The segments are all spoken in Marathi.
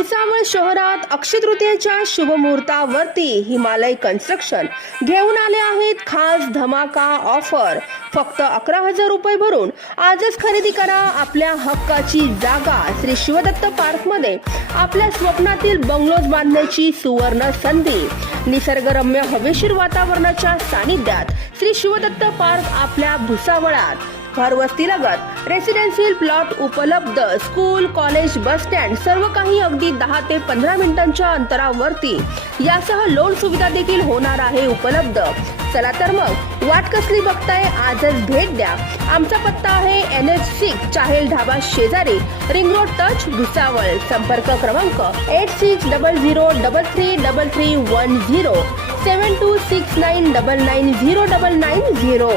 भुसावळ शहरात अक्षय तृतीयेच्या शुभ मुहूर्तावरती हिमालय कन्स्ट्रक्शन घेऊन आले आहेत खास धमाका ऑफर। फक्त 11,000 रुपये भरून आजच खरेदी करा आपल्या हक्काची जागा। श्री शिवदत्त पार्क मध्ये आपल्या स्वप्नातील बंगलोज बांधण्याची सुवर्ण संधी। निसर्गरम्य हवेशीर वातावरणाच्या सानिध्यात श्री शिवदत्त पार्क आपल्या भुसावळात। घरवस्तीलगत रेसिडेन्शियल प्लॉट उपलब्ध। स्कूल, कॉलेज, बस स्टँड सर्व काही अगदी 10 ते 15 मिनिटांच्या अंतरावरती। यासह लोन सुविधा देखील होणार आहे उपलब्ध। चला तर मग वाट कसली बघताय, आजच भेट द्या। आमचा पत्ता आहे NH6 चाहेल ढाबा शेजारी, रिंग रोड टच, भुसावळ। संपर्क क्रमांक 8600333310 7269990990।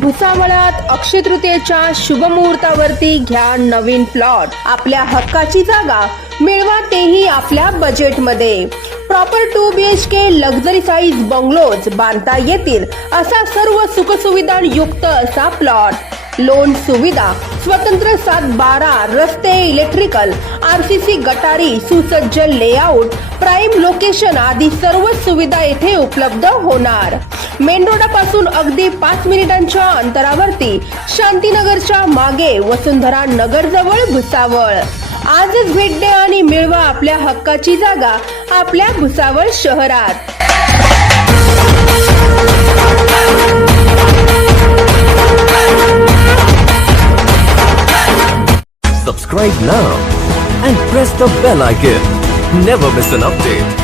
भुसावळात अक्षय तृतीयेच्या शुभ मुहूर्तावरती घ्या नवीन प्लॉट। आपल्या हक्काची जागा मिळवा, तेही आपल्या बजेटमध्ये। Proper 2 BHK luxury size bungalows बांधता येतील असा सर्व सुखसुविधा युक्त असा प्लॉट। लोन सुविधा, स्वतंत्र 7/12 रस्ते, इलेक्ट्रिकल, RCC गटारी, सुसज्ज लेआउट, प्राइम लोकेशन आदी सर्व सुविधा येथे उपलब्ध होणार। मेन रोडापासून अगदी 5 मिनिटांच्या अंतरावरती, शांतीनगरच्या मागे, वसुंधरा नगर जवळ, भुसावळ। आजच भेट द्या आणि मिळवा आपल्या हक्काची जागा आपल्या भुसावळ शहरात। Subscribe now and press the bell icon. Never miss an update.